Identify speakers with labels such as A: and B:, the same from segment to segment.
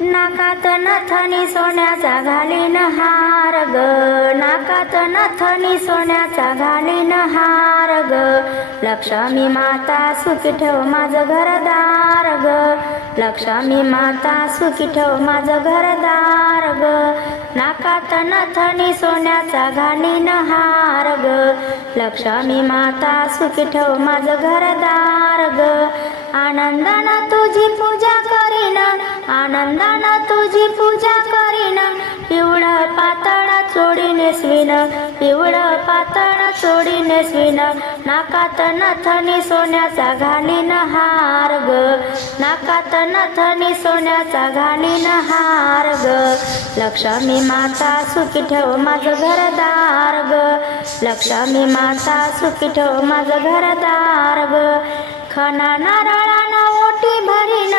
A: नाकात नथनी सोन्याचा घालीन हार ग. नाकात नथनी सोन्याचा घालीन हार ग. लक्ष्मी माता सुखी ठेव माझं घरदार ग. लक्ष्मी माता सुखी ठेव माझं घरदार ग. नाकात नथनी सोन्याचा घालीन हार ग. लक्ष्मी माता सुखी ठेव माझं घरदार ग. आनंदानं तुझी पूजा करीन आनंदानं तुझी पूजा करीन. पिवळं पातळ चोडी नेसवीन पिवळं पातळ चोडी नेसवीन नाकात नथनी सोन्याचा घालीन हार ग. नाकात नथनी सोन्याचा घालीन हार ग. लक्ष्मी माता सुखी ठेव माझं घरदार ग. लक्ष्मी माता सुखी ठेव माझं घरदार ग. खना नारळानं ओटी भरीन.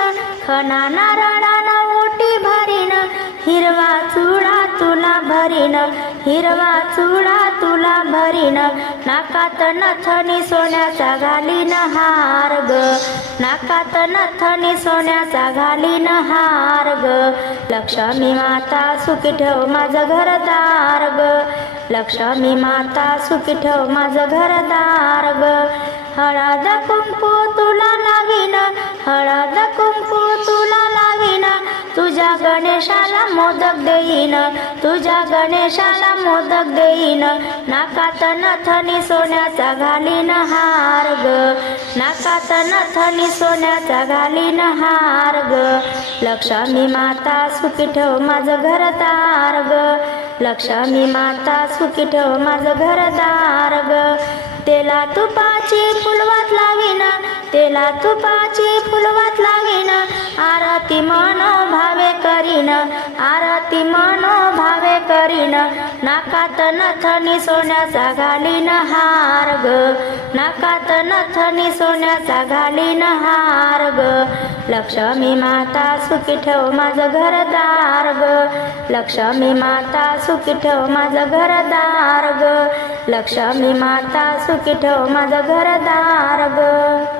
A: खना नारळानं ओटी भरीन. हिरवा चुडा तुला भरीन. हिरवा चुडा तुला भरीन. नाकात नथनी सोन्याचा घालीन हार ग. नाकात नथनी सोन्याचा घालीन हार ग. लक्ष्मी माता सुखी ठेव माझं घरदार ग. लक्ष्मी माता सुखी ठेव माझं घरदार ग. हळद कुंकू तुला लागीन हळद कुंकू मोदक देईन. तुझ्या गणेशाला मोदक देईन. नाकात नथनी सोन्याचा घालीन हार ग. नाकात नथनी सोन्याचा घालीन हार ग. लक्ष्मी माता सुखी ठेव माझं घरदार ग. लक्ष्मी माता सुखी ठेव माझं घरदार ग. तेला तुपाची फुलवात लावीन. तेला तुपाची फुलवात लावीन. आरती मन भावे आरती मनोभावे करीन. नाकात नथनी सोन्याचा घालीन हार ग. नाकात नथनी सोन्याचा घालीन हार ग. लक्ष्मी माता सुखी ठेव माझं घरदार ग. लक्ष्मी माता सुखी ठेव माझं घरदार ग. लक्ष्मी माता सुखी ठेव माझं घरदार ग.